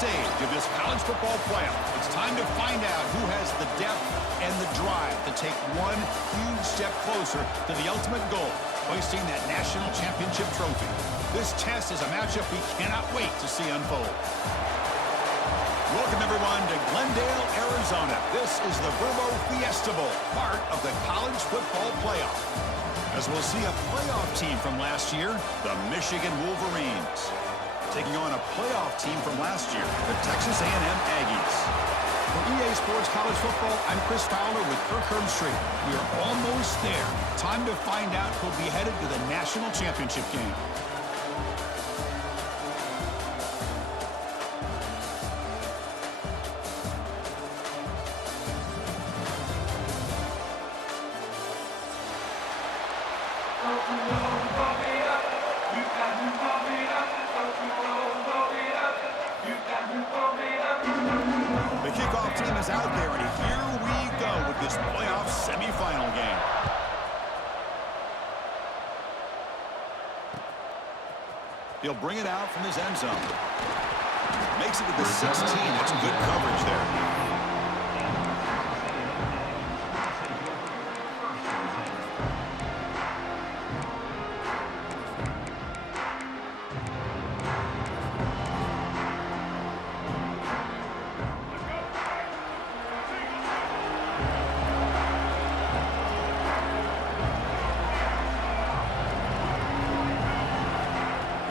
stage of this college football playoff. It's time to find out who has the depth and the drive to take one huge step closer to the ultimate goal, hoisting that national championship trophy. This test is a matchup we cannot wait to see unfold. Welcome, everyone, to Glendale, Arizona. This is the Verbo Fiesta Bowl, part of the college football playoff. As we'll see a playoff team from last year, the Michigan Wolverines, taking on a playoff team from last year, the Texas A&M Aggies. For EA Sports College Football, I'm Chris Fowler with Kirk Herbstreit. We are almost there. Time to find out who'll be headed to the national championship game. The kickoff team is out there, and here we go with this playoff semifinal game. He'll bring it out from his end zone. Makes it to the 16. That's good coverage there.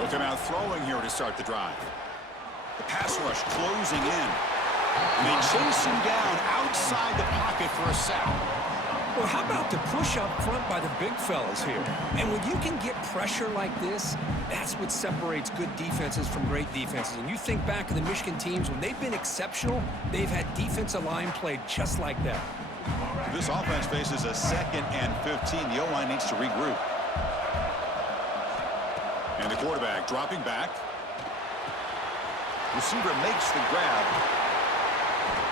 Come out throwing here to start the drive. The pass rush closing in. And they chase him down outside the pocket for a sack. Well, how about the push up front by the big fellas here? And when you can get pressure like this, that's what separates good defenses from great defenses. And you think back to the Michigan teams, when they've been exceptional, they've had defensive line played just like that. This offense faces a 2nd and 15. The O-line needs to regroup. And the quarterback dropping back. Receiver makes the grab.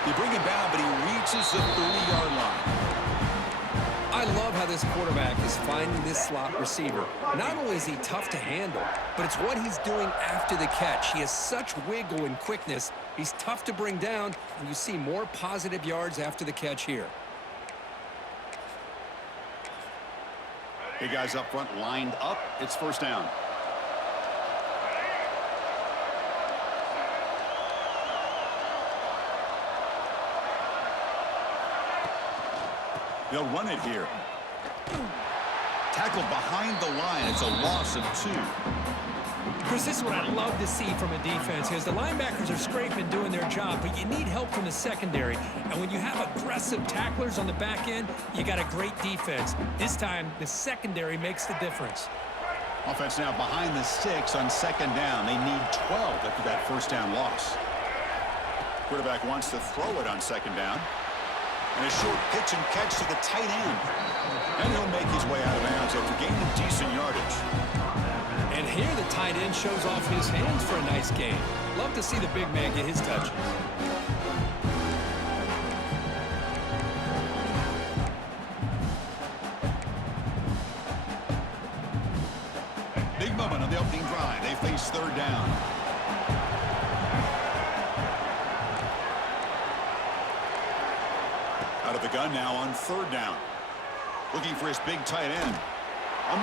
They bring him down, but he reaches the 30-yard line. I love how this quarterback is finding this slot receiver. Not only is he tough to handle, but it's what he's doing after the catch. He has such wiggle and quickness. He's tough to bring down, and you see more positive yards after the catch here. Hey, guys up front lined up. It's first down. They'll run it here. Tackled behind the line. It's a loss of 2. Chris, this is what I love to see from a defense is the linebackers are scraping, doing their job, but you need help from the secondary. And when you have aggressive tacklers on the back end, you got a great defense. This time, the secondary makes the difference. Offense now behind the 6 on 2nd down. They need 12 after that first down loss. Quarterback wants to throw it on 2nd down. And a short pitch and catch to the tight end. And he'll make his way out of bounds after gaining decent yardage. And here the tight end shows off his hands for a nice game. Love to see the big man get his touches. Big moment on the opening drive. They face 3rd down. Out of the gun now on 3rd down. Looking for his big tight end.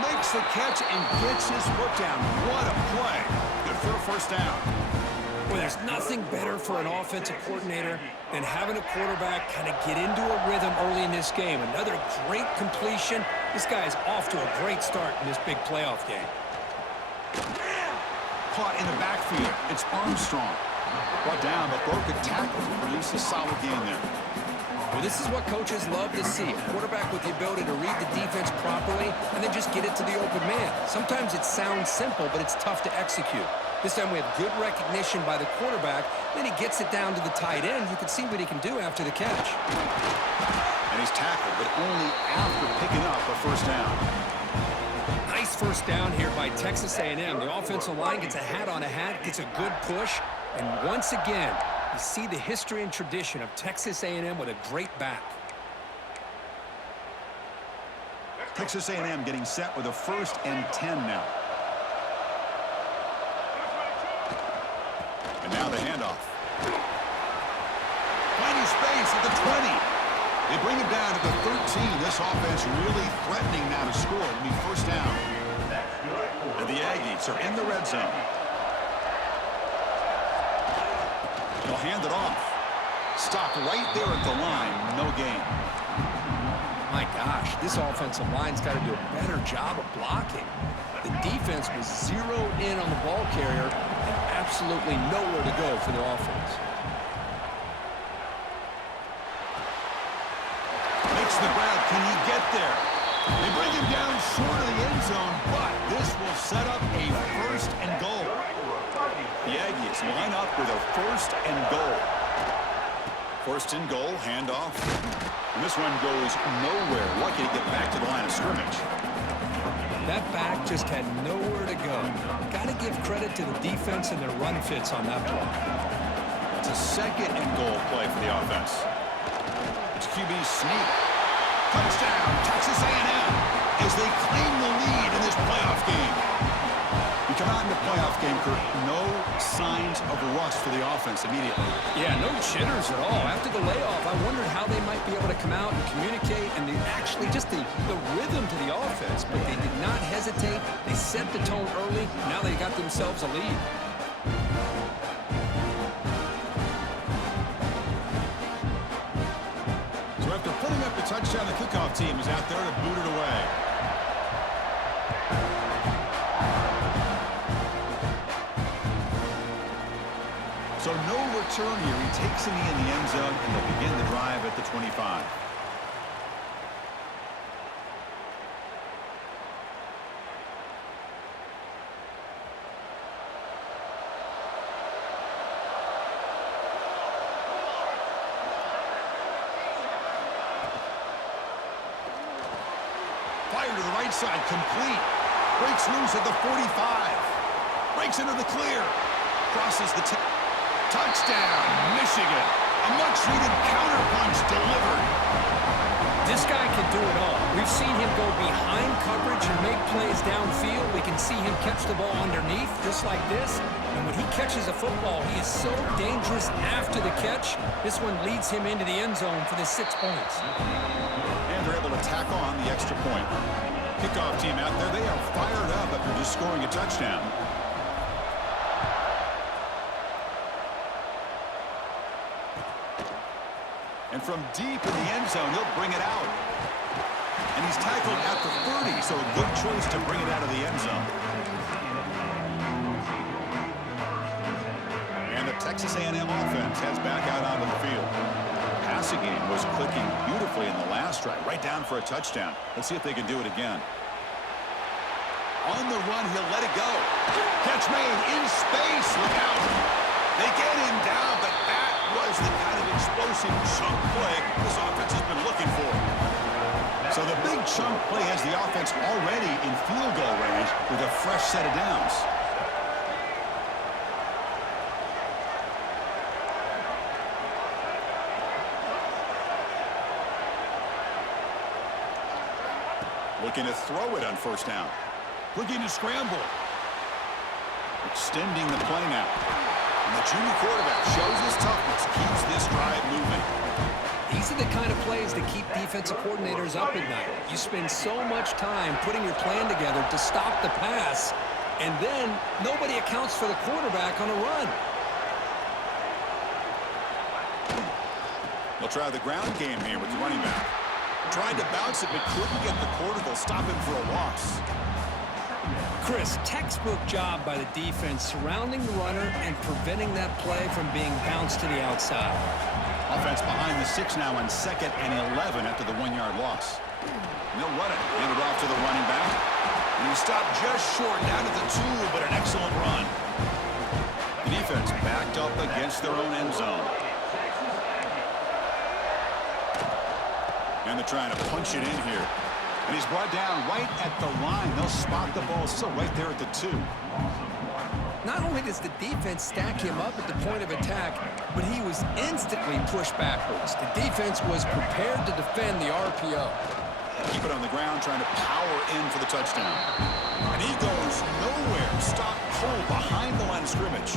Makes the catch and gets his foot down. What a play. Good for a first down. Well, there's nothing better for an offensive coordinator than having a quarterback kind of get into a rhythm early in this game. Another great completion. This guy is off to a great start in this big playoff game. Caught in the backfield. It's Armstrong. Brought down, but broke a tackle to produce a solid game there. Well, this is what coaches love to see. A quarterback with the ability to read the defense properly and then just get it to the open man. Sometimes it sounds simple, but it's tough to execute. This time we have good recognition by the quarterback. Then he gets it down to the tight end. You can see what he can do after the catch. And he's tackled, but only after picking up a first down. Nice first down here by Texas A&M. The offensive line gets a hat on a hat, gets a good push. And once again, you see the history and tradition of Texas A&M with a great back. Texas A&M getting set with a 1st and 10 now. And now the handoff. Finding space at the 20. They bring it down to the 13. This offense really threatening now to score. It'll be first down. And the Aggies are in the red zone. They'll hand it off. Stopped right there at the line. No gain. My gosh, this offensive line's got to do a better job of blocking. The defense was zeroed in on the ball carrier and absolutely nowhere to go for the offense. Makes the grab. Can he get there? They bring him down short of the end zone, but this will set up a first and goal. The Aggies line up with a first and goal. First and goal, handoff. And this one goes nowhere. Lucky to get back to the line of scrimmage. That back just had nowhere to go. Got to give credit to the defense and their run fits on that play. It's a second and goal play for the offense. It's QB sneak. Touchdown, Texas A&M, as they claim the lead in this playoff game. You come out in the playoff game, Kurt, no signs of rust for the offense immediately. Yeah, no jitters at all. After the layoff, I wondered how they might be able to come out and communicate and actually just the rhythm to the offense. But they did not hesitate. They set the tone early. Now they got themselves a lead. So after putting up the touchdown, the kickoff team is out there to boot it away. So no return here. He takes a knee in the end zone, and they'll begin the drive at the 25. Fire to the right side, complete. Breaks loose at the 45. Breaks into the clear. Crosses the 10. Touchdown, Michigan. A much-needed counterpunch delivered. This guy can do it all. We've seen him go behind coverage and make plays downfield. We can see him catch the ball underneath, just like this. And when he catches a football, he is so dangerous after the catch. This one leads him into the end zone for the 6 points. And they're able to tack on the extra point. Kickoff team out there, they are fired up after just scoring a touchdown. And from deep in the end zone, he'll bring it out. And he's tackled at the 30, so a good choice to bring it out of the end zone. And the Texas A&M offense heads back out onto the field. Passing game was clicking beautifully in the last drive, right down for a touchdown. Let's see if they can do it again. On the run, he'll let it go. Catch made in space. Look out. They get him down, but that was the kind of explosive chunk play this offense has been looking for. So the big chunk play has the offense already in field goal range with a fresh set of downs. Looking to throw it on first down. Looking to scramble. Extending the play now. And the junior quarterback shows his toughness, keeps this drive moving. These are the kind of plays that keep defensive coordinators up at night. You spend so much time putting your plan together to stop the pass, and then nobody accounts for the quarterback on a run. They'll try the ground game here with the running back. Tried to bounce it, but couldn't get the quarter. They'll stop him for a loss. Chris, textbook job by the defense surrounding the runner and preventing that play from being bounced to the outside. Offense behind the 6 now on 2nd and 11 after the 1-yard loss. And they'll run it. Hand it off to the running back. And he stopped just short down to the 2, but an excellent run. The defense backed up against their own end zone. And they're trying to punch it in here. And he's brought down right at the line. They'll spot the ball still right there at the 2. Not only does the defense stack him up at the point of attack, but he was instantly pushed backwards. The defense was prepared to defend the RPO. Keep it on the ground, trying to power in for the touchdown. And he goes nowhere. Stopped cold behind the line of scrimmage.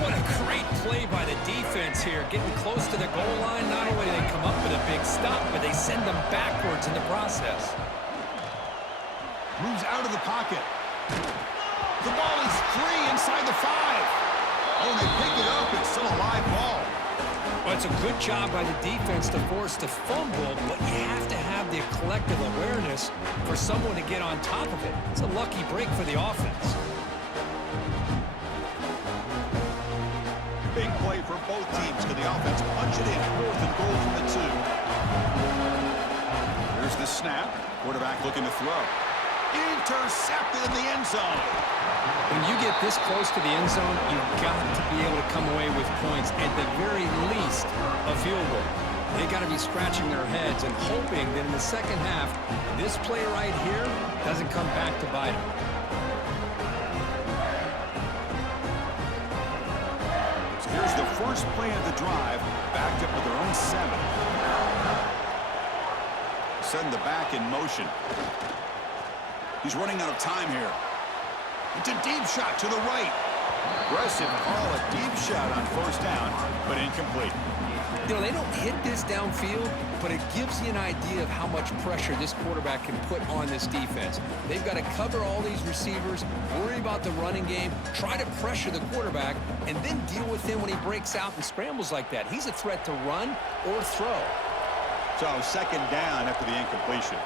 What a great play by the defense here. Getting close to the goal line, not only do they come up with a big stop, but they send them backwards in the process. Moves out of the pocket. The ball is free inside the 5. Oh, they pick it up. It's still a live ball. Well, it's a good job by the defense to force the fumble, but you have to have the collective awareness for someone to get on top of it. It's a lucky break for the offense. Big play for both teams. Can the offense punch it in? 4th and goal from the 2. Here's the snap. Quarterback looking to throw. Intercepted in the end zone. When you get this close to the end zone, you've got to be able to come away with points, at the very least, a field goal. They got to be scratching their heads and hoping that in the second half, this play right here doesn't come back to bite them. So here's the first play of the drive, backed up with their own 7. Send the back in motion. He's running out of time here. It's a deep shot to the right. Aggressive call, a deep shot on 1st down, but incomplete. You know, they don't hit this downfield, but it gives you an idea of how much pressure this quarterback can put on this defense. They've got to cover all these receivers, worry about the running game, try to pressure the quarterback, and then deal with him when he breaks out and scrambles like that. He's a threat to run or throw. So 2nd down after the incompletion.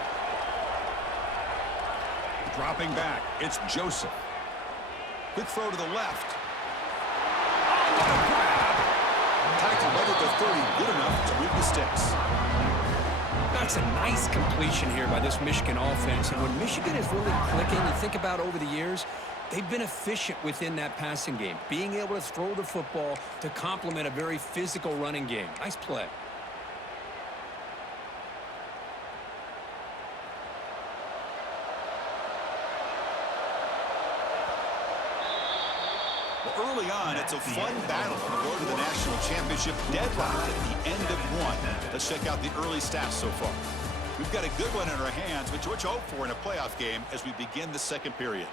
Dropping back, it's Joseph. Quick throw to the left. Oh, what a grab! Tackled right at the 30, good enough to move the sticks. That's a nice completion here by this Michigan offense. And when Michigan is really clicking, you think about over the years, they've been efficient within that passing game, being able to throw the football to complement a very physical running game. Nice play. Early on, it's a fun battle on the road to the national championship, deadlocked at the end of 1. Let's check out the early stats so far. We've got a good one in our hands, which we hope for in a playoff game as we begin the 2nd period.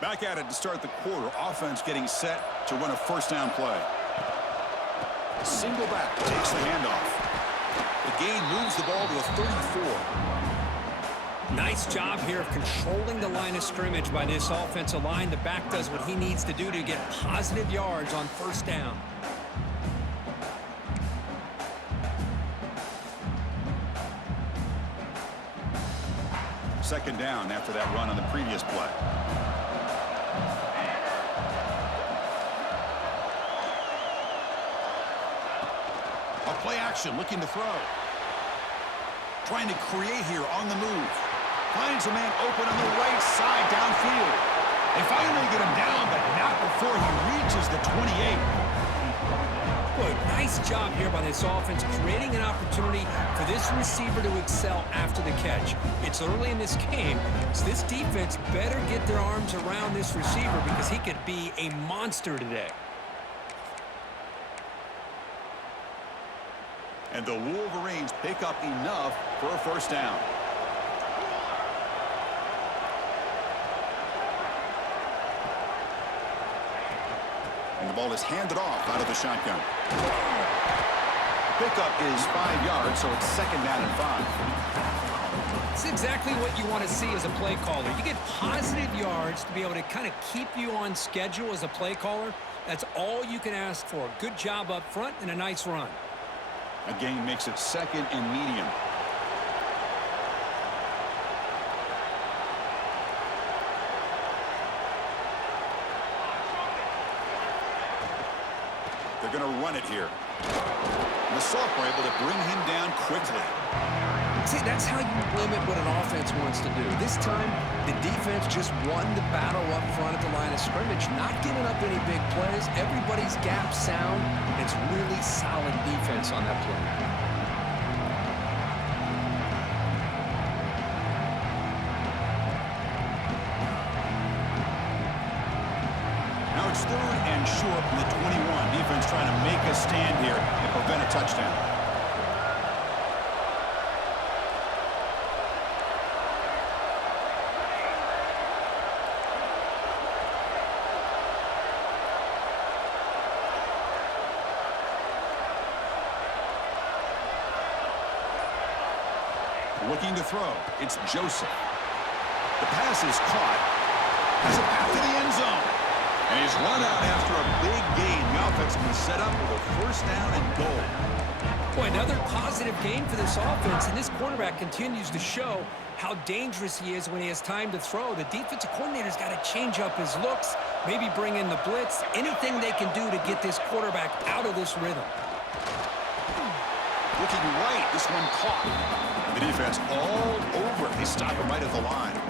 Back at it to start the quarter. Offense getting set to run a 1st down play. Single back takes the handoff. The gain moves the ball to the 34. Nice job here of controlling the line of scrimmage by this offensive line. The back does what he needs to do to get positive yards on 1st down. Second down after that run on the previous play. A play action, looking to throw. Trying to create here on the move. Finds a man open on the right side downfield. They finally get him down, but not before he reaches the 28. Boy, nice job here by this offense, creating an opportunity for this receiver to excel after the catch. It's early in this game, so this defense better get their arms around this receiver because he could be a monster today. And the Wolverines pick up enough for a 1st down. And the ball is handed off out of the shotgun. Pickup is 5 yards, so it's 2nd down and 5. It's exactly what you want to see as a play caller. You get positive yards to be able to kind of keep you on schedule as a play caller. That's all you can ask for. Good job up front and a nice run. A gain makes it 2nd and medium. They're going to run it here. And the sophomore able to bring him down quickly. See, that's how you limit what an offense wants to do. This time, the defense just won the battle up front at the line of scrimmage, not giving up any big plays. Everybody's gap sound. It's really solid defense on that play. It's 3rd and short from the 21. Defense trying to make a stand here and prevent a touchdown. Looking to throw. It's Joseph. The pass is caught. Has a path to the end zone. And he's run out after a big gain. The offense will be set up with a 1st down and goal. Boy, another positive game for this offense, and this quarterback continues to show how dangerous he is when he has time to throw. The defensive coordinator's got to change up his looks, maybe bring in the blitz, anything they can do to get this quarterback out of this rhythm. Looking right, this one caught. The defense all over. They stop him right at the line.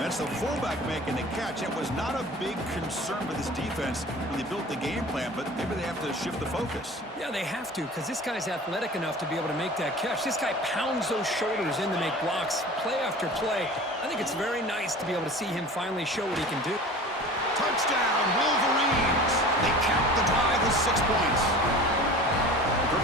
And that's the fullback making the catch. It was not a big concern for this defense when they built the game plan, but maybe they have to shift the focus. Yeah, they have to, because this guy's athletic enough to be able to make that catch. This guy pounds those shoulders in to make blocks play after play. I think it's very nice to be able to see him finally show what he can do. Touchdown, Wolverines! They cap the drive with 6 points.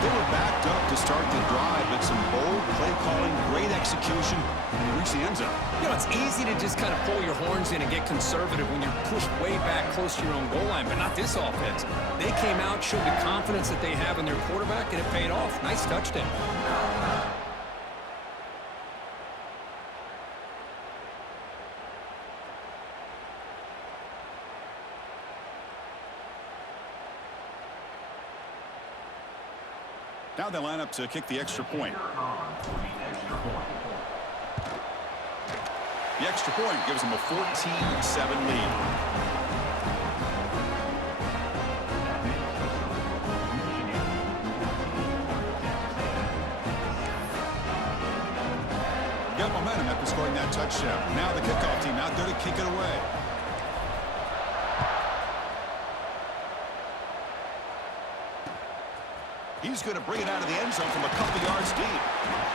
They were backed up to start the drive, but some bold play calling, great execution, and they reached the end zone. You know, it's easy to just kind of pull your horns in and get conservative when you're pushed way back close to your own goal line, but not this offense. They came out, showed the confidence that they have in their quarterback, and it paid off. Nice touchdown. Now they line up to kick the extra point. The extra point gives them a 14-7 lead. Got momentum after scoring that touchdown. Now the kickoff team out there to kick it away. He's going to bring it out of the end zone from a couple yards deep.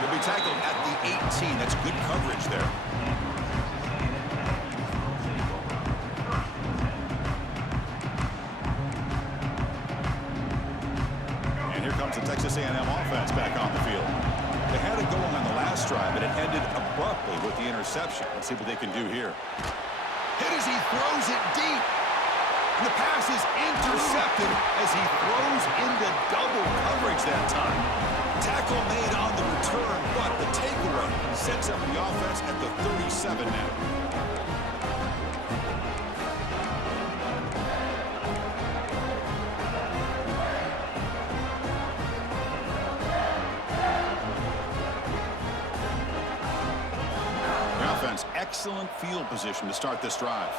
He'll be tackled at the 18. That's good coverage there. And here comes the Texas A&M offense back on the field. They had it going on the last drive, but it ended abruptly with the interception. Let's see what they can do here. Hit as he throws it deep. The pass is intercepted as he throws into double coverage that time. Tackle made on the return, but the takeaway sets up the offense at the 37 now. The offense, excellent field position to start this drive.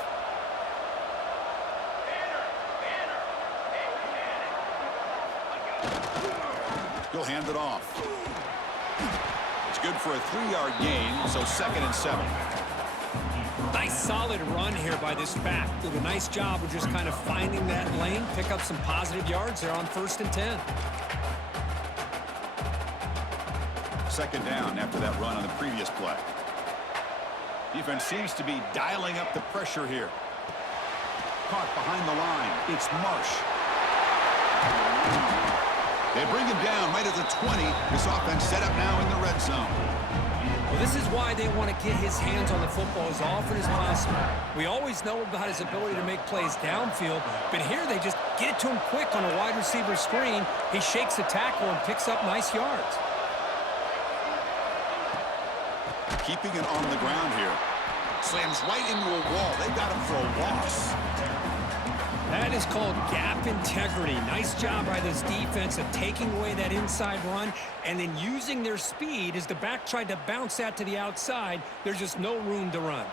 He'll hand it off. It's good for a 3-yard gain, so 2nd and 7. Nice solid run here by this back. Did a nice job of just kind of finding that lane, pick up some positive yards there on 1st and 10. 2nd down after that run on the previous play. Defense seems to be dialing up the pressure here. Caught behind the line. It's Marsh. They bring him down right at the 20. This offense set up now in the red zone. Well, this is why they want to get his hands on the football as often as possible. We always know about his ability to make plays downfield, but here they just get it to him quick on a wide receiver screen. He shakes the tackle and picks up nice yards. Keeping it on the ground here. Slams right into a wall. They got him for a loss. That is called gap integrity. Nice job by this defense of taking away that inside run and then using their speed as the back tried to bounce that to the outside. There's just no room to run.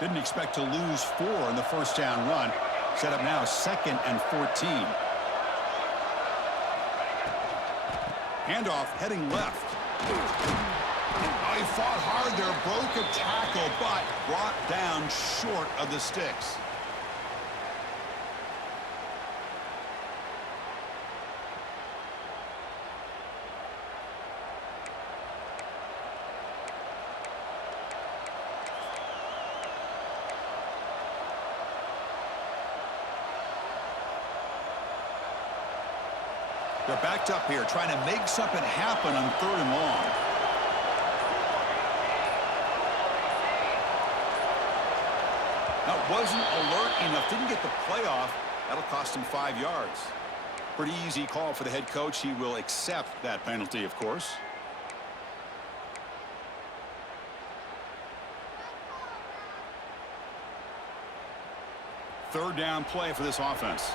Didn't expect to lose 4 in the 1st down run. Set up now 2nd and 14. Handoff heading left. Oh, he fought hard there, broke a tackle, but brought down short of the sticks. They're backed up here, trying to make something happen on 3rd and long. That wasn't alert enough. Didn't get the play off. That'll cost him 5 yards. Pretty easy call for the head coach. He will accept that penalty, of course. Third down play for this offense.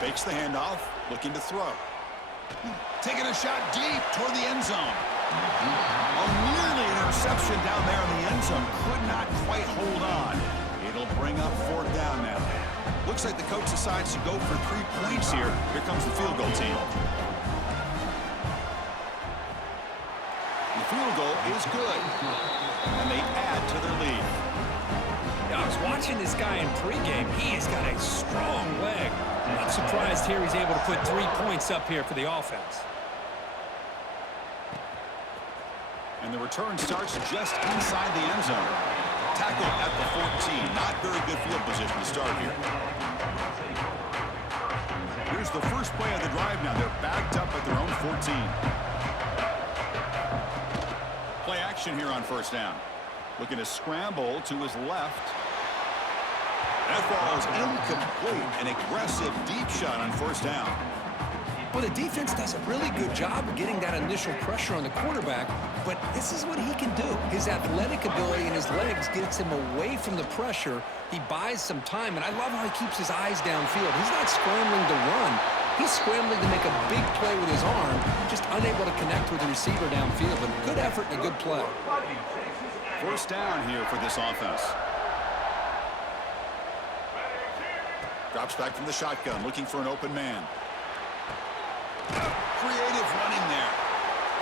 Fakes the handoff, looking to throw. Taking a shot deep toward the end zone. Oh, nearly an interception down there in the end zone. Could not quite hold on. It'll bring up 4th down now. Looks like the coach decides to go for 3 points here. Here comes the field goal team. The field goal is good. And they add to their lead. Yeah, I was watching this guy in pregame. He has got a strong leg. I'm not surprised here he's able to put 3 points up here for the offense. And the return starts just inside the end zone. Tackle at the 14. Not very good field position to start here. Here's the first play of the drive now. They're backed up at their own 14. Play action here on 1st down. Looking to scramble to his left. That ball is incomplete. An aggressive deep shot on 1st down. Well, the defense does a really good job of getting that initial pressure on the quarterback, but this is what he can do. His athletic ability and his legs gets him away from the pressure. He buys some time, and I love how he keeps his eyes downfield. He's not scrambling to run. He's scrambling to make a big play with his arm, just unable to connect with the receiver downfield, but good effort and a good play. 1st down here for this offense. Drops back from the shotgun, looking for an open man. Creative running there.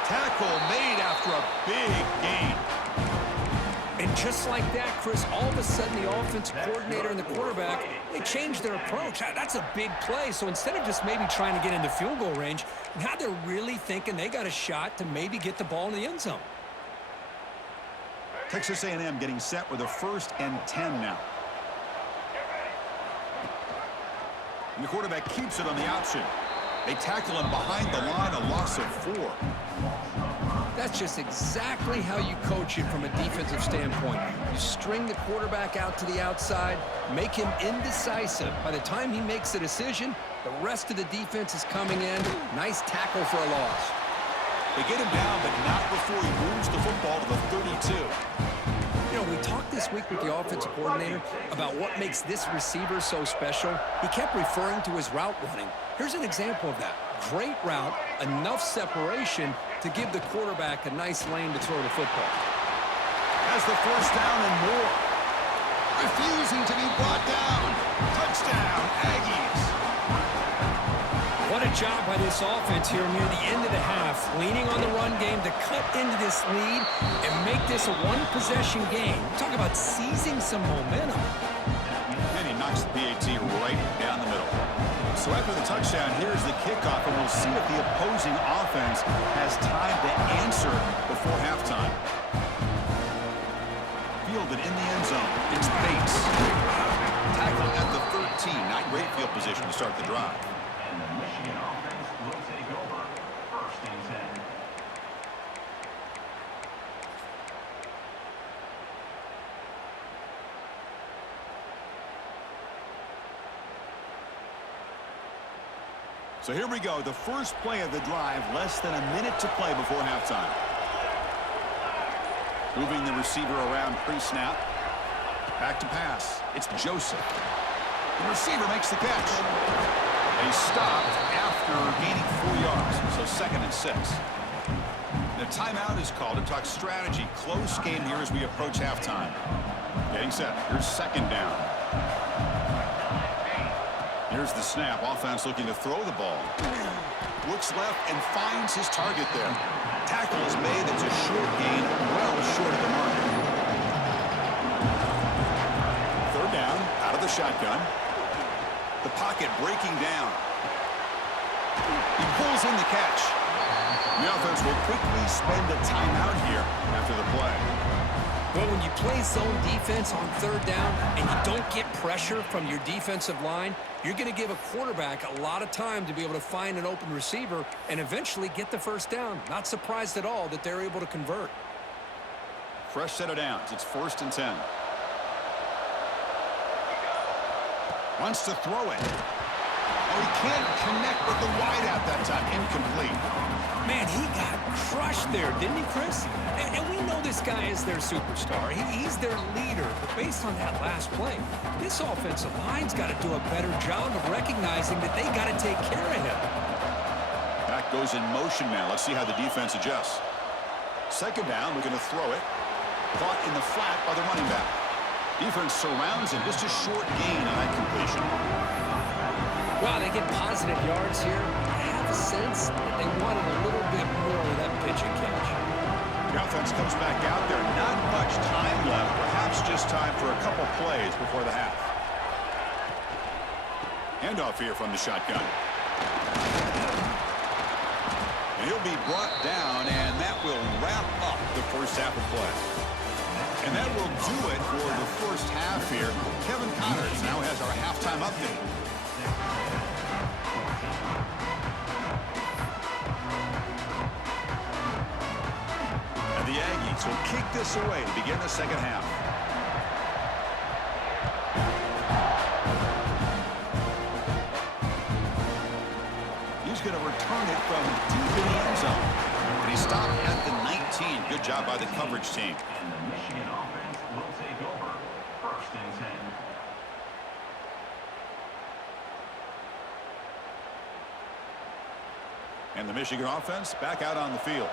Tackle made after a big gain. And just like that, Chris, all of a sudden the offensive coordinator and the quarterback, they changed their approach. That's a big play. So instead of just maybe trying to get into field goal range, now they're really thinking they got a shot to maybe get the ball in the end zone. Texas A&M getting set with a 1st and 10 now. And the quarterback keeps it on the option. They tackle him behind the line, a loss of 4. That's just exactly how you coach it from a defensive standpoint. You string the quarterback out to the outside, make him indecisive. By the time he makes a decision, the rest of the defense is coming in. Nice tackle for a loss. They get him down, but not before he moves the football to the 32. You know, we talked this week with the offensive coordinator about what makes this receiver so special. He kept referring to his route running. Here's an example of that. Great route, enough separation to give the quarterback a nice lane to throw the football. Has the 1st down and more. Refusing to be brought down. Touchdown, Aggies. What a job by this offense here near the end of the half, leaning on the run game to cut into this lead and make this a one-possession game. Talk about seizing some momentum. And he knocks the PAT right down the middle. So after the touchdown, here's the kickoff, and we'll see if the opposing offense has time to answer before halftime. Fielded in the end zone. It's Bates. Tackle at the 13. Not great field position to start the drive. And the Michigan offense will take over 1st and 10. So here we go. The first play of the drive, less than a minute to play before halftime. Moving the receiver around pre-snap. Back to pass. It's Joseph. The receiver makes the catch. And he's stopped after gaining 4 yards. So 2nd and 6. The timeout is called to talk strategy. Close game here as we approach halftime. Getting set. Here's 2nd down. Here's the snap. Offense looking to throw the ball. Looks left and finds his target there. Tackle is made. It's a short gain, well short of the mark. 3rd down, out of the shotgun. The pocket breaking down. He pulls in the catch. The offense will quickly spend a timeout here after the play. Well, when you play zone defense on third down and you don't get pressure from your defensive line, you're going to give a quarterback a lot of time to be able to find an open receiver and eventually get the first down. Not surprised at all that they're able to convert. Fresh set of downs. It's 1st and 10. Wants to throw it. Oh, he can't connect with the wideout that time. Incomplete. Man, he got crushed there, didn't he, Chris? And we know this guy is their superstar. He's their leader. But based on that last play, this offensive line's got to do a better job of recognizing that they got to take care of him. Back goes in motion now. Let's see how the defense adjusts. 2nd down, we're going to throw it. Caught in the flat by the running back. Defense surrounds him. Just a short gain on that completion. Wow, they get positive yards here. I have a sense that they wanted a little bit more of that pitch and catch. The offense comes back out there. Not much time left. Perhaps just time for a couple plays before the half. Handoff here from the shotgun. And he'll be brought down, and that will wrap up the first half of play. And that will do it for the first half here. Kevin Connors now has our halftime update. And the Aggies will kick this away to begin the second half. He's going to return it from deep in the end zone. And he stopped at the 19. Good job by the coverage team. And the Michigan offense will take over. 1st and 10. And the Michigan offense back out on the field.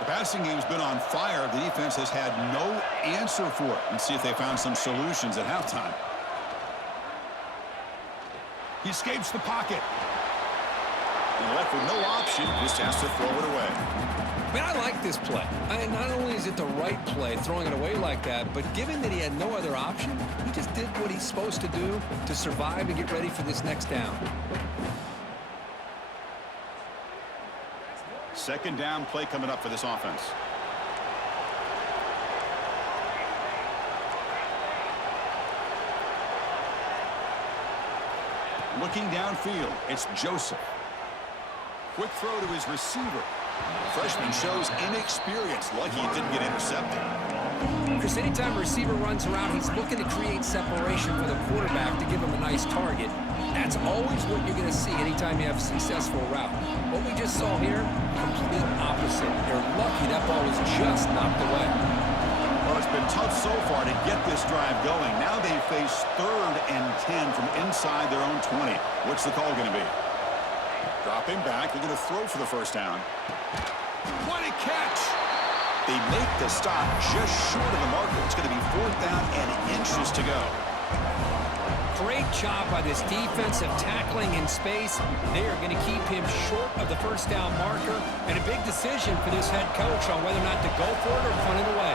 The passing game's been on fire. The defense has had no answer for it. Let's see if they found some solutions at halftime. He escapes the pocket. And left with no option, just has to throw it away. Man, I like this play. Not only is it the right play, throwing it away like that, but given that he had no other option, he just did what he's supposed to do to survive and get ready for this next down. 2nd down play coming up for this offense. Looking downfield, it's Joseph. Quick throw to his receiver. The freshman shows inexperience, lucky he didn't get intercepted. Chris, anytime a receiver runs around, he's looking to create separation for the quarterback to give him a nice target. That's always what you're going to see anytime you have a successful route. What we just saw here, complete opposite. They're lucky that ball was just knocked away. Well, it's been tough so far to get this drive going. Now they face 3rd and 10 from inside their own 20. What's the call going to be? Dropping back. They're going to throw for the first down. What a catch! They make the stop just short of the marker. It's going to be 4th down and inches to go. Great job by this defensive tackling in space. They are going to keep him short of the first down marker, and a big decision for this head coach on whether or not to go for it or punt it away.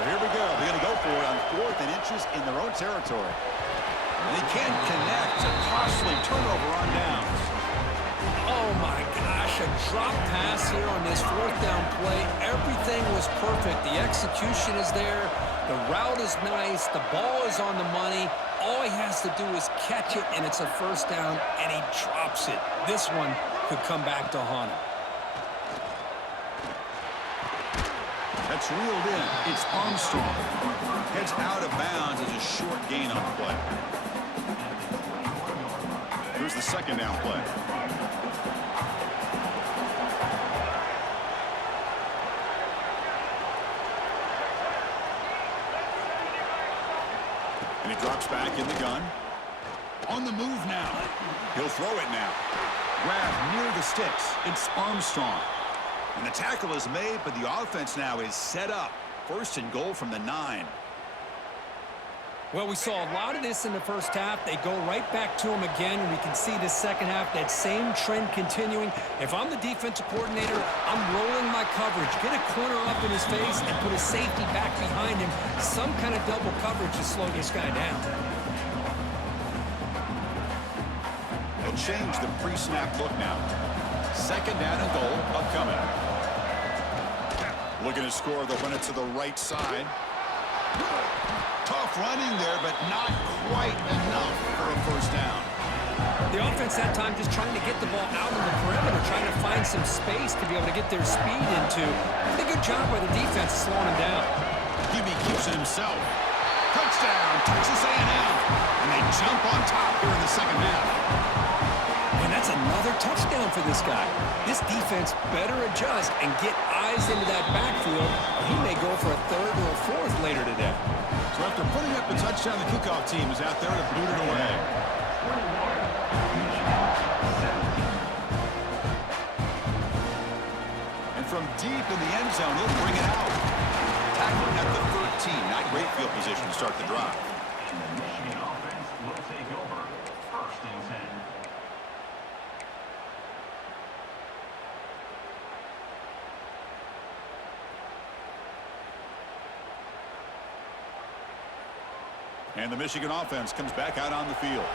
So here we go. They're going to go for it on 4th and inches in their own territory. And they can't connect. A costly turnover on downs. Oh my gosh, a drop pass here on this 4th down play. Everything was perfect. The execution is there. The route is nice. The ball is on the money. All he has to do is catch it, and it's a first down, and he drops it. This one could come back to haunt him. That's reeled in. It's Armstrong. Heads out of bounds as a short gain on the play. Here's the 2nd down play. And he drops back in the gun. On the move now. He'll throw it now. Grab near the sticks. It's Armstrong. And the tackle is made, but the offense now is set up. 1st and goal from the 9. Well, we saw a lot of this in the first half. They go right back to him again, and we can see the second half, that same trend continuing. If I'm the defensive coordinator, I'm rolling my coverage. Get a corner up in his face and put a safety back behind him. Some kind of double coverage to slow this guy down. They'll change the pre-snap look now. Second down and goal upcoming. Looking to score the win it to the right side. Tough running there, but not quite enough for a first down. The offense that time just trying to get the ball out on the perimeter, trying to find some space to be able to get their speed into. Did a good job by the defense slowing them down. QB keeps it himself. Touchdown, Texas A&M. And they jump on top here in the second half. And that's another touchdown for this guy. This defense better adjust and get eyes into that backfield, or he may go for a third or a fourth later today. So after putting up a touchdown, the kickoff team is out there to boot it away. And from deep in the end zone, he'll bring it out. Tackling at the 13. Not great field position to start the drive. And the Michigan offense will take over. First and 10. And the Michigan offense comes back out on the field.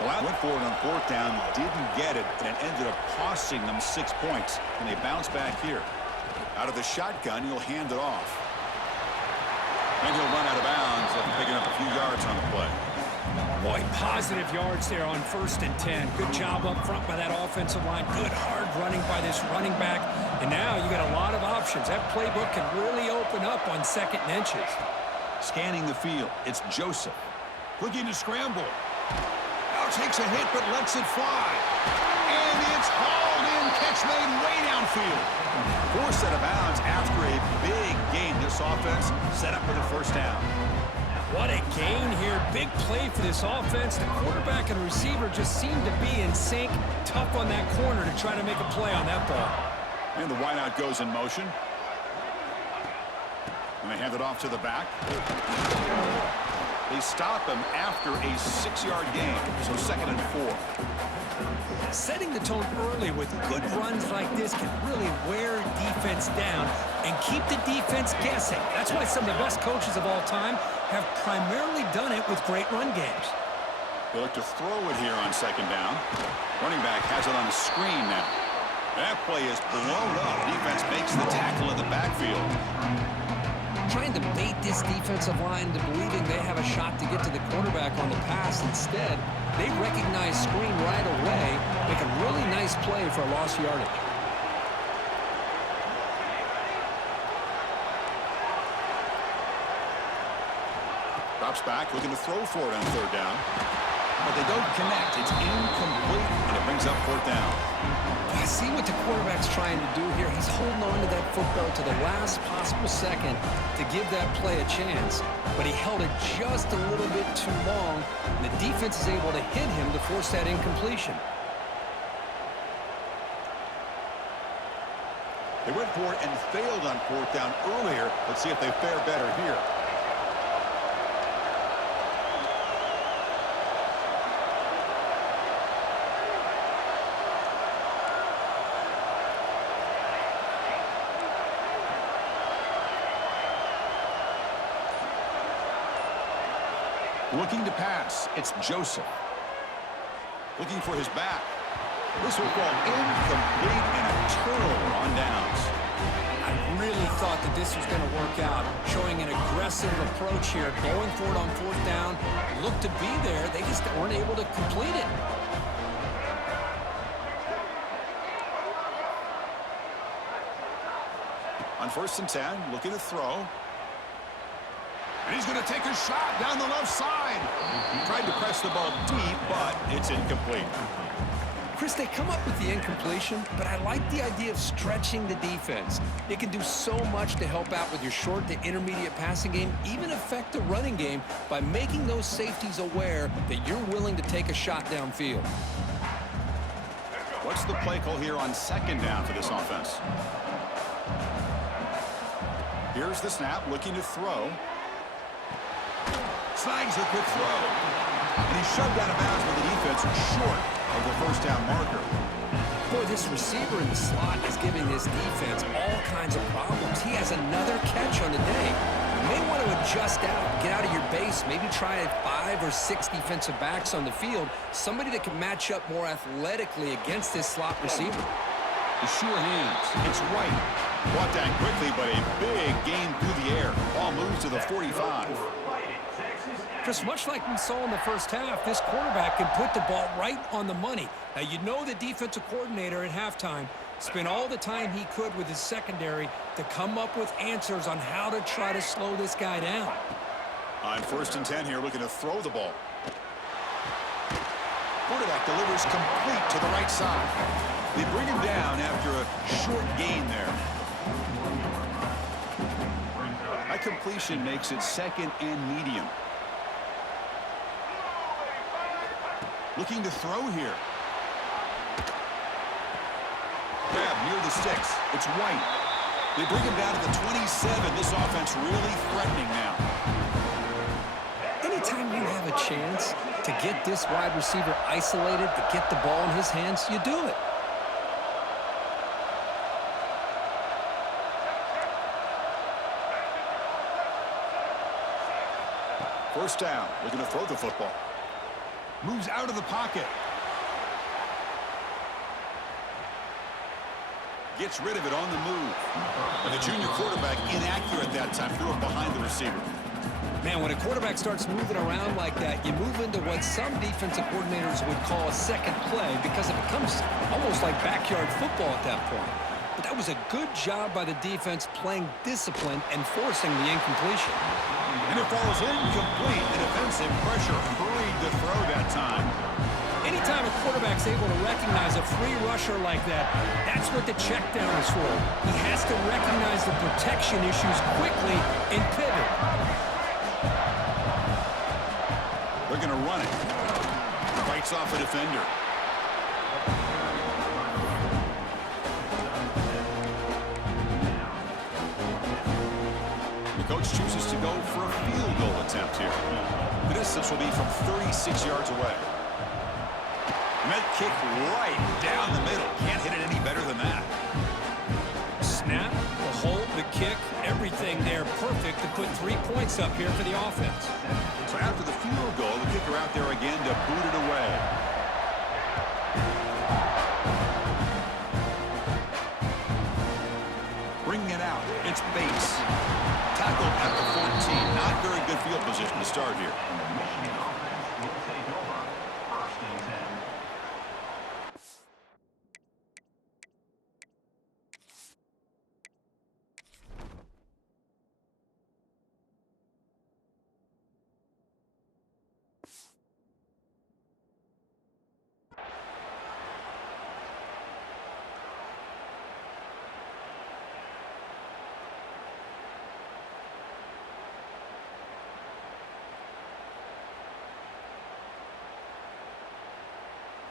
The Lions went for it on fourth down, didn't get it, and it ended up costing them 6 points. And they bounce back here. Out of the shotgun, he'll hand it off. And he'll run out of bounds after picking up a few yards on the play. Boy, positive yards there on 1st and 10. Good job up front by that offensive line. Good hard running by this running back. And now you got a lot of options. That playbook can really open up on 2nd and inches. Scanning the field, it's Joseph. Looking to scramble. Now takes a hit, but lets it fly. And it's hauled in. Catch made way downfield. Forced out of bounds after a big gain. This offense set up for the first down. What a gain here. Big play for this offense. The quarterback and receiver just seem to be in sync. Tough on that corner to try to make a play on that ball. And the wideout goes in motion. And they hand it off to the back. They stop him after a 6-yard gain, so 2nd and 4. Setting the tone early with good runs like this can really wear defense down and keep the defense guessing. That's why some of the best coaches of all time have primarily done it with great run games. They look to throw it here on 2nd down. Running back has it on the screen now. That play is blown up. Defense makes the tackle in the backfield. Trying to bait this defensive line into believing they have a shot to get to the quarterback on the pass. Instead, they recognize screen right away, make a really nice play for a lost yardage. Drops back, looking to throw for it on 3rd down. But they don't connect. It's incomplete, and it brings up 4th down. I see what the quarterback's trying to do here. He's holding on to that football to the last possible second to give that play a chance. But he held it just a little bit too long, and the defense is able to hit him to force that incompletion. They went for it and failed on 4th down earlier. Let's see if they fare better here. Looking to pass, it's Joseph. Looking for his back. This will fall incomplete and a turnover on downs. I really thought that this was going to work out, showing an aggressive approach here, going for it on 4th down. Looked to be there. They just weren't able to complete it. On 1st and 10, looking to throw. And he's going to take a shot down the left side. Tried to press the ball deep, but it's incomplete. Chris, they come up with the incompletion, but I like the idea of stretching the defense. It can do so much to help out with your short to intermediate passing game, even affect the running game by making those safeties aware that you're willing to take a shot downfield. What's the play call here on 2nd down for this offense? Here's the snap, looking to throw. Snags the quick throw. And he's shoved out of bounds by the defense short of the 1st down marker. Boy, this receiver in the slot is giving this defense all kinds of problems. He has another catch on the day. You may want to adjust out, get out of your base, maybe try 5 or 6 defensive backs on the field, somebody that can match up more athletically against this slot receiver. The sure hands. It's White. Brought down quickly, but a big gain through the air. Ball moves to the 45. Just much like we saw in the first half, this quarterback can put the ball right on the money. Now, you know the defensive coordinator at halftime spent all the time he could with his secondary to come up with answers on how to try to slow this guy down. On 1st and 10 here, looking to throw the ball. Quarterback delivers complete to the right side. They bring him down after a short gain there. That completion makes it 2nd and medium. Looking to throw here. Grab near the sticks. It's White. They bring him down to the 27. This offense really threatening now. Anytime you have a chance to get this wide receiver isolated, to get the ball in his hands, you do it. First down. Looking to throw the football. Moves out of the pocket. Gets rid of it on the move. And the junior quarterback inaccurate that time. Threw it behind the receiver. Man, when a quarterback starts moving around like that, you move into what some defensive coordinators would call a second play because it becomes almost like backyard football at that point. But that was a good job by the defense playing discipline and forcing the incompletion. And it falls incomplete. The defensive pressure hurried to throw that time. Anytime a quarterback's able to recognize a free rusher like that, that's what the check down is for. He has to recognize the protection issues quickly and pivot. They're going to run it. Fights off a defender. The coach chooses to go for a field goal attempt here. The distance will be from 36 yards away. Met kick right down the middle. Can't hit it any better than that. Snap, the hold, the kick, everything there perfect to put 3 points up here for the offense. So after the field goal, the kicker out there again to boot it away. Bringing it out. It's Bates. Tackled at the 14. Not very good field position to start here.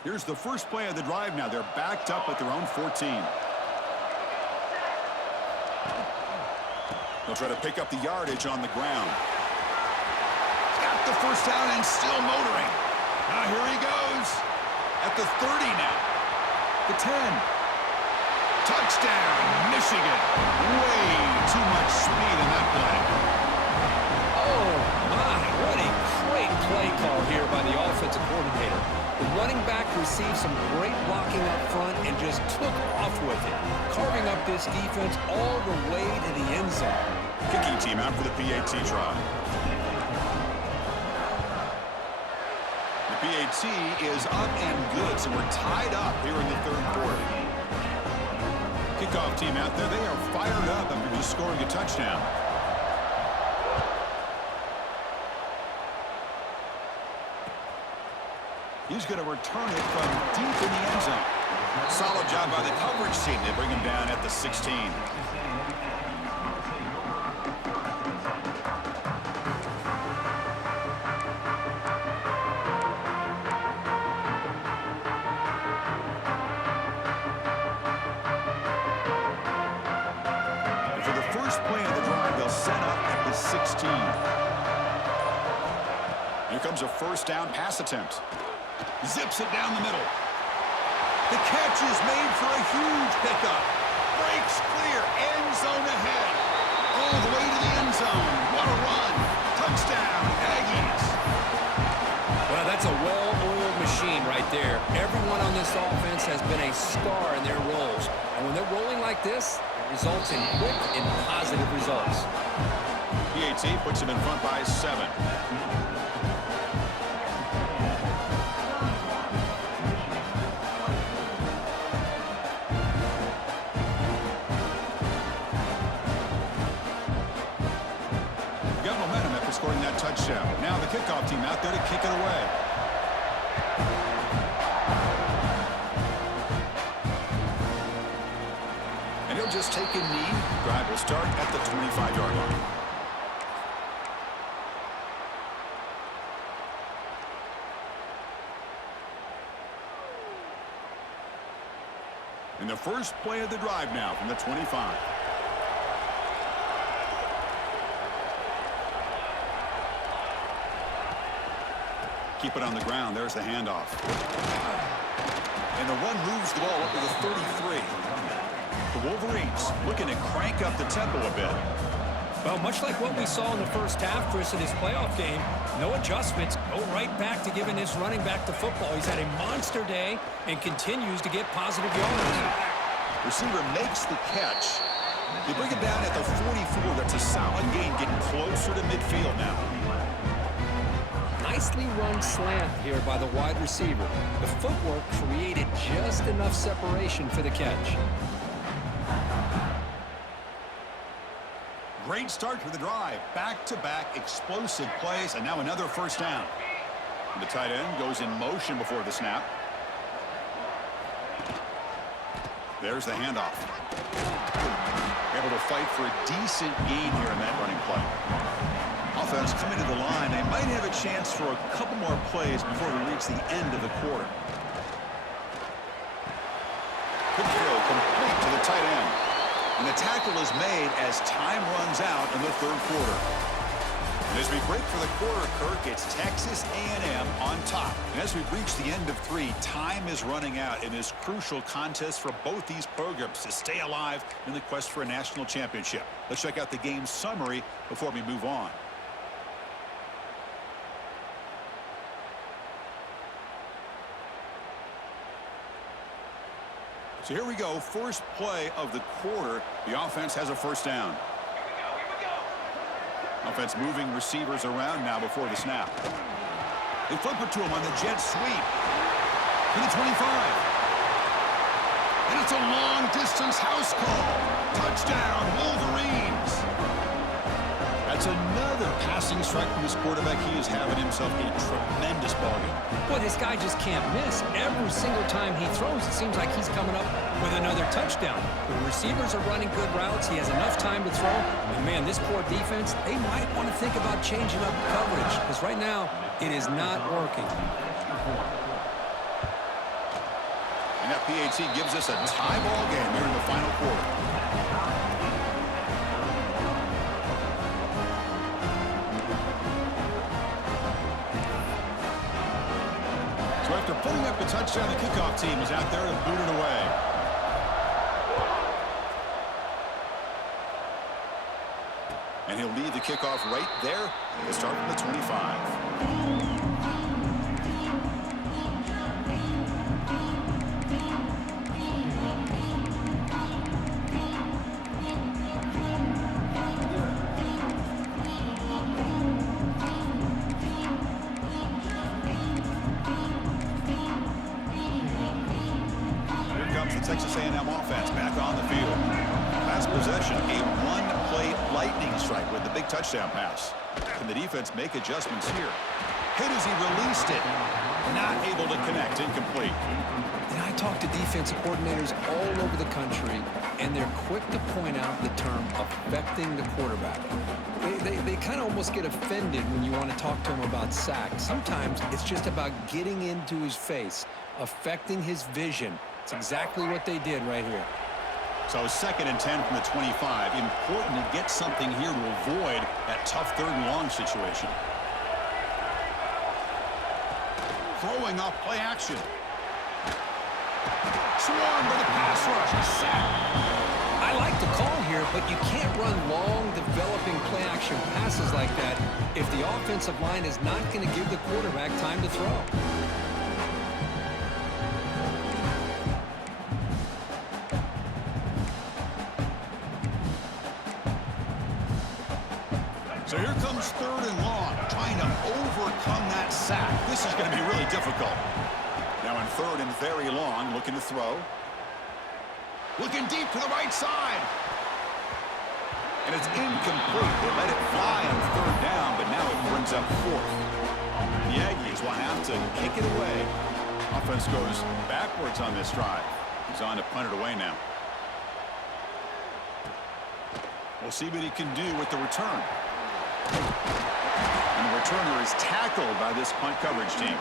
Here's the first play of the drive now. They're backed up at their own 14. They'll try to pick up the yardage on the ground. Got the first down and still motoring. Now here he goes. At the 30 now. The 10. Touchdown, Michigan. Way too much speed in that play. Oh, my. What a great play call here by the offensive coordinator. The running back received some great blocking up front and just took off with it, carving up this defense all the way to the end zone. Kicking team out for the PAT try. The PAT is up and good, so we're tied up here in the 3rd quarter. Kickoff team out there, they are fired up after just scoring a touchdown. He's going to return it from deep in the end zone. Solid job by the coverage team. They bring him down at the 16. And for the first play of the drive, they'll set up at the 16. Here comes a first down pass attempt. Zips it down the middle. The catch is made for a huge pickup. Breaks clear. End zone ahead. All the way to the end zone. What a run. Touchdown, Aggies. Well, that's a well-oiled machine right there. there. Everyone on this offense has been a star in their roles. And when they're rolling like this, it results in quick and positive results. PAT puts him in front by 7. Got momentum after scoring that touchdown. Now the kickoff team out there to kick it away. And he'll just take a knee. Drive will start at the 25-yard line. And the first play of the drive now from the 25. Keep it on the ground. There's the handoff. And the run moves the ball up to the 33. The Wolverines looking to crank up the tempo a bit. Well, much like what we saw in the first half, Chris, in his playoff game, no adjustments, go right back to giving this running back the football. He's had a monster day and continues to get positive yards. Receiver makes the catch. They bring it down at the 44. That's a solid gain, getting closer to midfield now. Nicely run slant here by the wide receiver. The footwork created just enough separation for the catch. Great start to the drive. Back-to-back explosive plays, and now another first down. The tight end goes in motion before the snap. There's the handoff. Able to fight for a decent gain here in that running play. Offense coming to the line. They might have a chance for a couple more plays before we reach the end of the quarter. Good throw, complete to the tight end. And the tackle is made as time runs out in the third quarter. And as we break for the quarter, Kirk, it's Texas A&M on top. And as we reach the end of 3, time is running out in this crucial contest for both these programs to stay alive in the quest for a national championship. Let's check out the game summary before we move on. So here we go, first play of the quarter. The offense has a first down. Offense moving receivers around now before the snap. They flip it to him on the jet sweep. To the 25. And it's a long-distance house call. Touchdown, Wolverines. That's another passing strike from his quarterback. He is having himself a tremendous ballgame. Boy, this guy just can't miss. Every single time he throws, it seems like he's coming up with another touchdown. The receivers are running good routes. He has enough time to throw. And, man, this poor defense, they might want to think about changing up coverage because right now it is not working. And that PAT gives us a tie ball game here in the final quarter. So after putting up the touchdown, the kickoff team is out there to boot it away. And he'll lead the kickoff right there to start from the 25. Texas A&M offense back on the field. Last possession, a one-play lightning strike with the big touchdown pass. Can the defense make adjustments here? Hit as he released it. Not able to connect. Incomplete. And I talk to defensive coordinators all over the country, and they're quick to point out the term affecting the quarterback. They kind of almost get offended when you want to talk to them about sacks. Sometimes it's just about getting into his face, affecting his vision. It's exactly what they did right here. So 2nd and 10 from the 25. Important to get something here to avoid that tough 3rd and long situation. Throwing off play action. Swarmed by the pass rush. Sack. I like the call here, but you can't run long, developing play action passes like that if the offensive line is not going to give the quarterback time to throw. So here comes 3rd and long, trying to overcome that sack. This is going to be really difficult. Now in 3rd and very long, looking to throw. Looking deep to the right side. And it's incomplete. They let it fly on 3rd down, but now it brings up 4th. The Aggies will have to kick it away. Offense goes backwards on this drive. He's on to punt it away now. We'll see what he can do with the return. And the returner is tackled by this punt coverage team.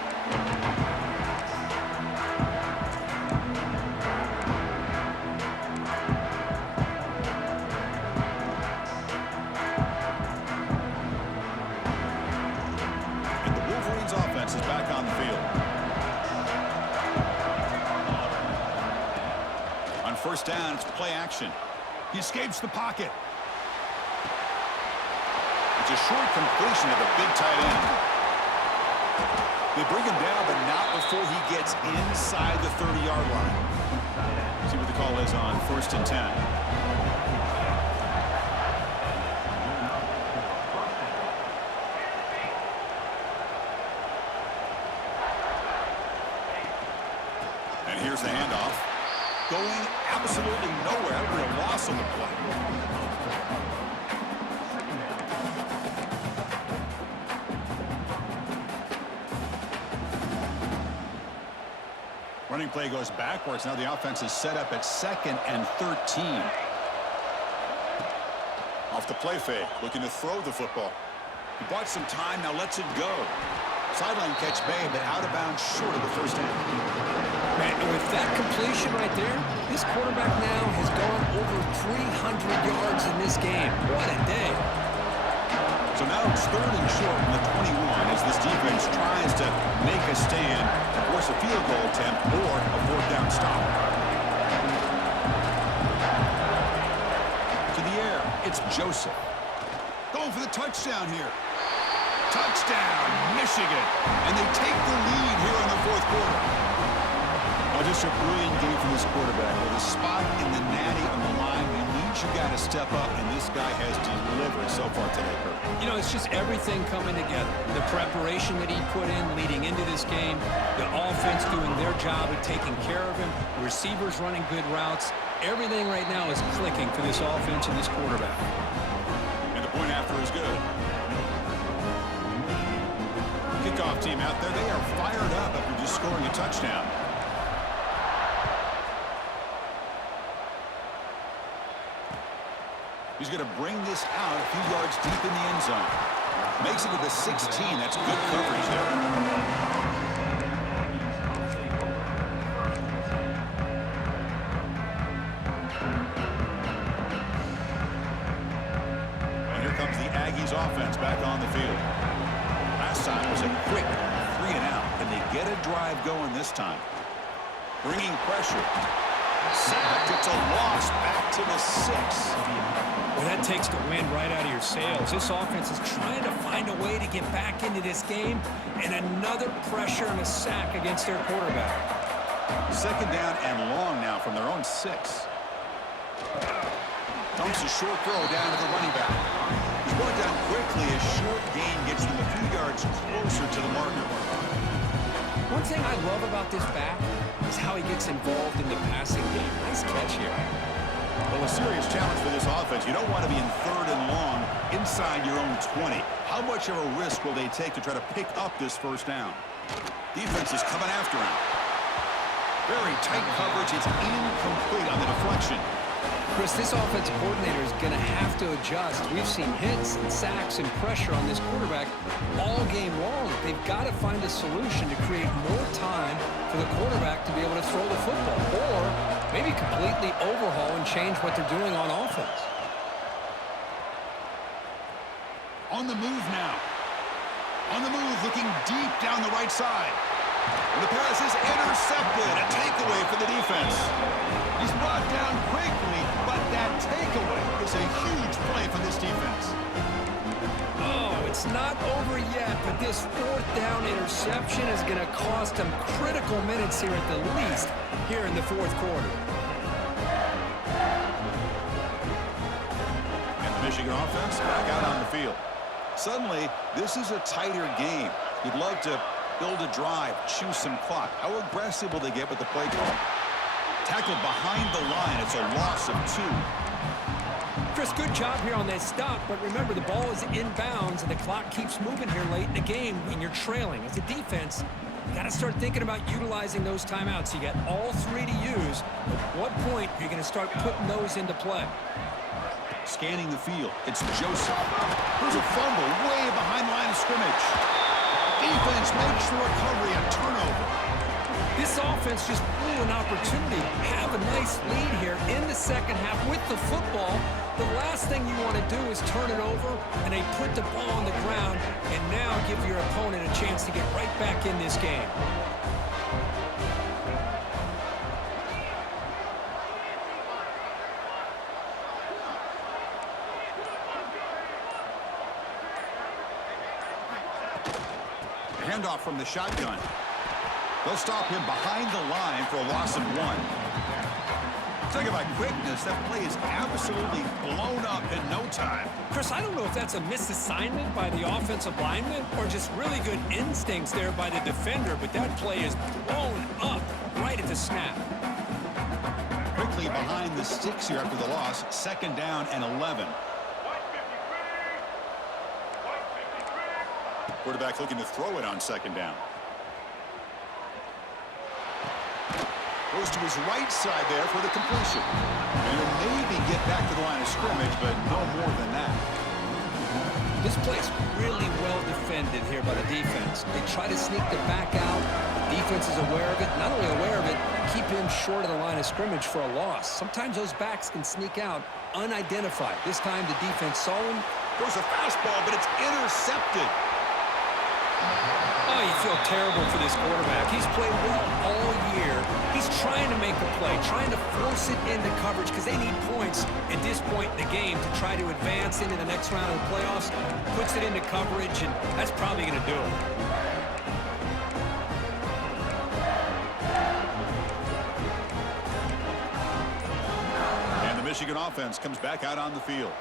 And the Wolverines offense is back on the field. On 1st down, it's play action. He escapes the pocket. It's a short completion of the big tight end. They bring him down, but not before he gets inside the 30-yard line. See what the call is on 1st and 10. And here's the handoff. Going absolutely nowhere. Real loss on the play. Running play goes backwards. Now the offense is set up at 2nd and 13. Off the play fake, looking to throw the football. He bought some time, now lets it go. Sideline catch made, but out of bounds short of the 1st down. Man, with that completion right there, this quarterback now has gone over 300 yards in this game. What a day. So now it's 3rd and short from the 21 as this defense tries to make a stand, force a field goal attempt, or a 4th down stop. To the air, it's Joseph. Going for the touchdown here. Touchdown, Michigan. And they take the lead here in the 4th quarter. Oh, just a brilliant game from this quarterback. With a spot in the natty on the line, you got to step up, and this guy has delivered so far today, Kurt. You know, it's just everything coming together. The preparation that he put in leading into this game, the offense doing their job of taking care of him, receivers running good routes. Everything right now is clicking for this offense and this quarterback. And the point after is good. Kickoff team out there, they are fired up after just scoring a touchdown. He's going to bring this out a few yards deep in the end zone. Makes it to the 16. That's good coverage there. And here comes the Aggies offense back on the field. Last time was a quick 3 and out. Can they get a drive going this time? Bringing pressure. Sacked. It's a loss back to the 6. Well, that takes the wind right out of your sails. This offense is trying to find a way to get back into this game, and another pressure and a sack against their quarterback. 2nd down and long now from their own 6. Dumps a short throw down to the running back. He's brought down quickly. A short gain gets them a few yards closer to the marker. One thing I love about this back is how he gets involved in the passing game. Nice catch here. Well, a serious challenge for this offense. You don't want to be in 3rd and long inside your own 20. How much of a risk will they take to try to pick up this 1st down? Defense is coming after him. Very tight coverage. It's incomplete on the deflection. Chris, this offensive coordinator is going to have to adjust. We've seen hits and sacks and pressure on this quarterback all game long. They've got to find a solution to create more time for the quarterback to be able to throw the football, or maybe completely overhaul and change what they're doing on offense. On the move now. On the move, looking deep down the right side. And the pass is intercepted. A takeaway for the defense. He's brought down quickly, but that takeaway is a huge play for this defense. Oh, it's not over yet, but this 4th down interception is going to cost them critical minutes here at the least here in the 4th quarter. And the Michigan offense back out on the field. Suddenly, this is a tighter game. You'd love to build a drive, choose some clock. How aggressive will they get with the play call? Tackled behind the line. It's a loss of 2. Chris, good job here on that stop, but remember the ball is inbounds and the clock keeps moving here late in the game when you're trailing. As a defense, you got to start thinking about utilizing those timeouts. You got all 3 to use. At what point are you going to start putting those into play? Scanning the field, it's Joseph. There's a fumble way behind the line of scrimmage. Defense makes the recovery, a turnover. This offense just blew an opportunity to have a nice lead here in the second half with the football. The last thing you want to do is turn it over, and they put the ball on the ground and now give your opponent a chance to get right back in this game. Handoff from the shotgun. They'll stop him behind the line for a loss of 1. Talk about quickness. That play is absolutely blown up in no time. Chris, I don't know if that's a misassignment by the offensive lineman or just really good instincts there by the defender, but that play is blown up right at the snap. Quickly behind the sticks here after the loss. 2nd down and 11. Quarterback looking to throw it on 2nd down. Goes to his right side there for the completion. And he'll maybe get back to the line of scrimmage, but no more than that. This play's really well defended here by the defense. They try to sneak the back out. The defense is aware of it. Not only aware of it, keep him short of the line of scrimmage for a loss. Sometimes those backs can sneak out unidentified. This time the defense saw him. There's a fastball, but it's intercepted. Oh, you feel terrible for this quarterback. He's played well all year. He's trying to make a play, trying to force it into coverage because they need points at this point in the game to try to advance into the next round of the playoffs. Puts it into coverage, and that's probably going to do it. And the Michigan offense comes back out on the field.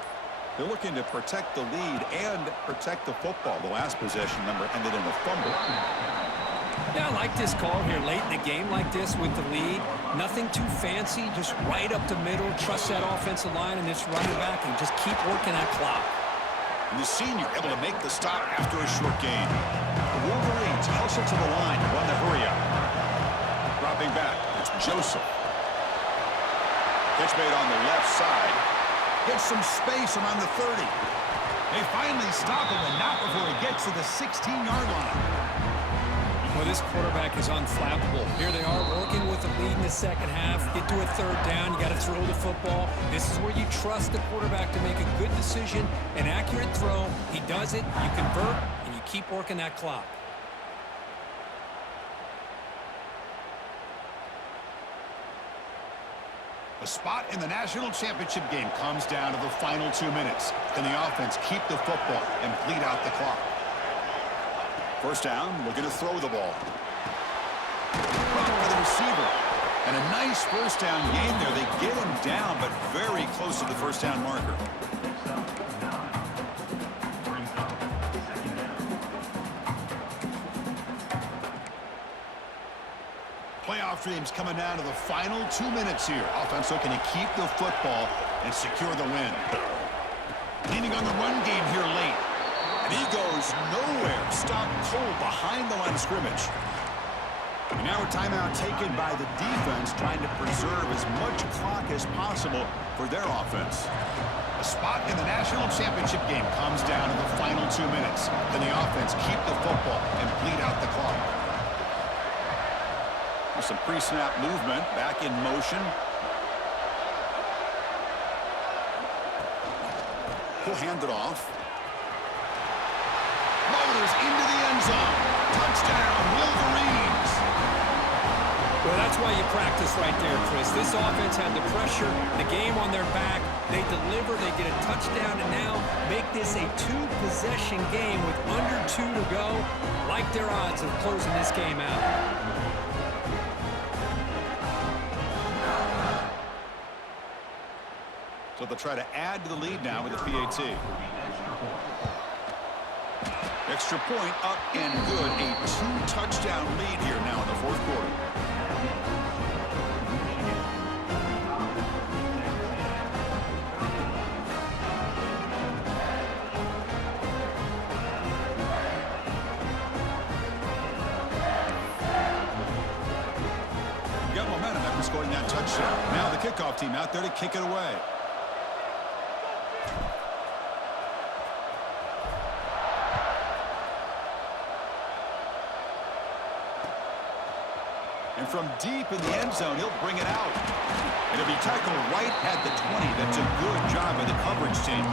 They're looking to protect the lead and protect the football. The last possession number ended in a fumble. Yeah, I like this call here late in the game like this with the lead. Nothing too fancy, just right up the middle. Trust that offensive line and this running back and just keep working that clock. And the senior able to make the stop after a short gain. The Wolverines hustle to the line to run the hurry up. Dropping back, it's Joseph. Pitch made on the left side. Gets some space around the 30. They finally stop him, and not before he gets to the 16-yard line. Well, this quarterback is unflappable. Here they are working with the lead in the second half. Get to a 3rd down. You got to throw the football. This is where you trust the quarterback to make a good decision, an accurate throw. He does it, you convert, and you keep working that clock. A spot in the national championship game comes down to the final 2 minutes. Can the offense keep the football and bleed out the clock? 1st down, looking to throw the ball. Looking for the receiver. And a nice 1st down gain there. They get him down, but very close to the 1st down marker. Playoff dreams coming down to the final 2 minutes here. Offense looking to keep the football and secure the win. Leaning on the run game here late. And he goes nowhere. Stopped cold behind the line of scrimmage. And now a timeout taken by the defense, trying to preserve as much clock as possible for their offense. A spot in the national championship game comes down to the final 2 minutes. Can the offense keep the football and bleed out the clock? Some pre-snap movement, back in motion. He'll hand it off. Motors into the end zone. Touchdown, Wolverines. Well, that's why you practice right there, Chris. This offense had the pressure, the game on their back. They deliver, they get a touchdown, and now make this a 2-possession game with under 2 to go. Like their odds of closing this game out. So they'll try to add to the lead now with the PAT. Extra point up and good. A 2-touchdown lead here now in the fourth quarter. Got momentum after scoring that touchdown. Now the kickoff team out there to kick it away. And from deep in the end zone, he'll bring it out. It'll be tackled right at the 20. That's a good job by the coverage team.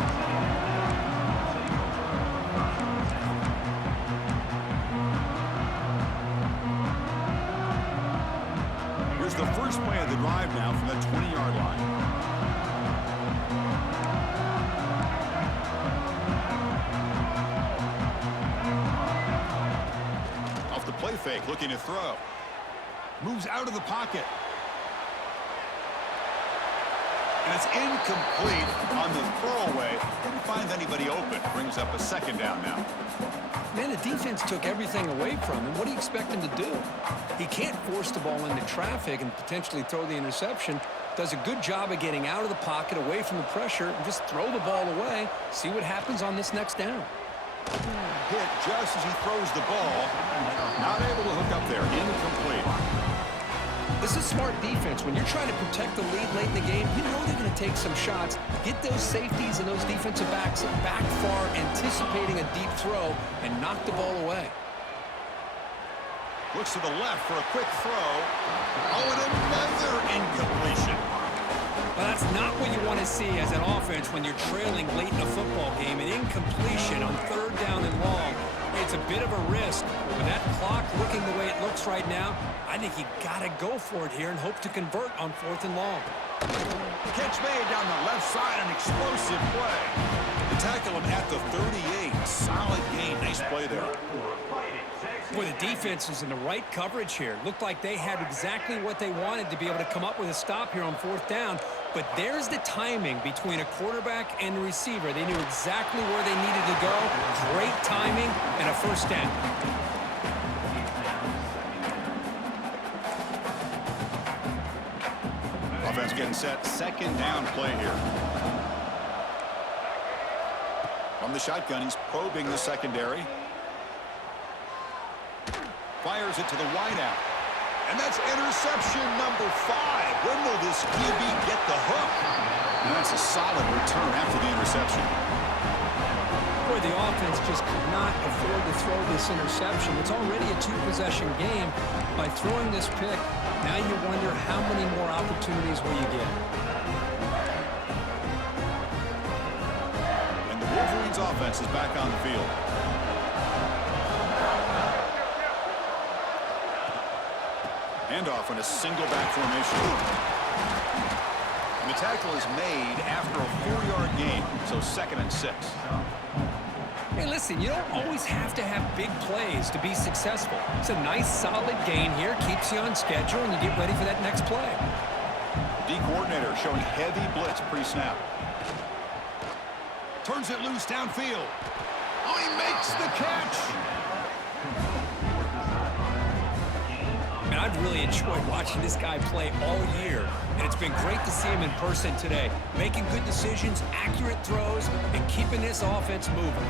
Here's the first play of the drive now from the 20-yard line. Off the play fake, looking to throw. Moves out of the pocket. And it's incomplete on the throwaway. Didn't find anybody open. Brings up a second down now. Man, the defense took everything away from him. What do you expect him to do? He can't force the ball into traffic and potentially throw the interception. Does a good job of getting out of the pocket, away from the pressure, and just throw the ball away. See what happens on this next down. Hit just as he throws the ball. Not able to hook up there. Incomplete. This is smart defense. When you're trying to protect the lead late in the game, you know they're going to take some shots. Get those safeties and those defensive backs back far, anticipating a deep throw, and knock the ball away. Looks to the left for a quick throw. Oh, and another incompletion. Well, that's not what you want to see as an offense when you're trailing late in a football game. An incompletion on third down and long. It's a bit of a risk. With that clock looking the way it looks right now, I think you got to go for it here and hope to convert on fourth and long. Catch made down the left side, an explosive play. They tackle him at the 38. Solid gain. Nice play there. Boy, the defense was in the right coverage here. Looked like they had exactly what they wanted to be able to come up with a stop here on fourth down. But there's the timing between a quarterback and the receiver. They knew exactly where they needed to go. Great timing and a first down. Offense getting set. Second down play here. From the shotgun, he's probing the secondary. Fires it to the wideout. And that's interception number 5. When will this QB get the hook? And that's a solid return after the interception. Boy, the offense just could not afford to throw this interception. It's already a 2-possession game. By throwing this pick, now you wonder how many more opportunities will you get. And the Wolverines offense is back on the field. Handoff in a single back formation. And the tackle is made after a 4-yard gain, so 2nd and 6. Hey, listen, you don't always have to have big plays to be successful. It's a nice, solid gain here, keeps you on schedule, and you get ready for that next play. The D coordinator showing heavy blitz pre-snap. Turns it loose downfield. Oh, he makes the catch. I've really enjoyed watching this guy play all year, and it's been great to see him in person today, making good decisions, accurate throws, and keeping this offense moving.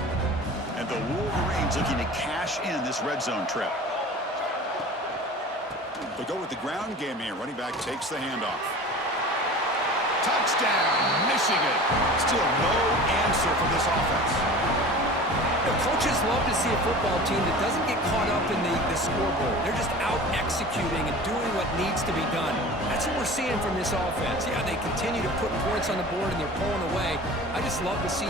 And the Wolverines looking to cash in this red zone trip. They go with the ground game here. Running back takes the handoff. Touchdown, Michigan. Still no answer from this offense. You know, coaches love to see a football team that doesn't get caught up in the scoreboard. They're just out executing and doing what needs to be done. That's what we're seeing from this offense. Yeah, they continue to put points on the board and they're pulling away. I just love to see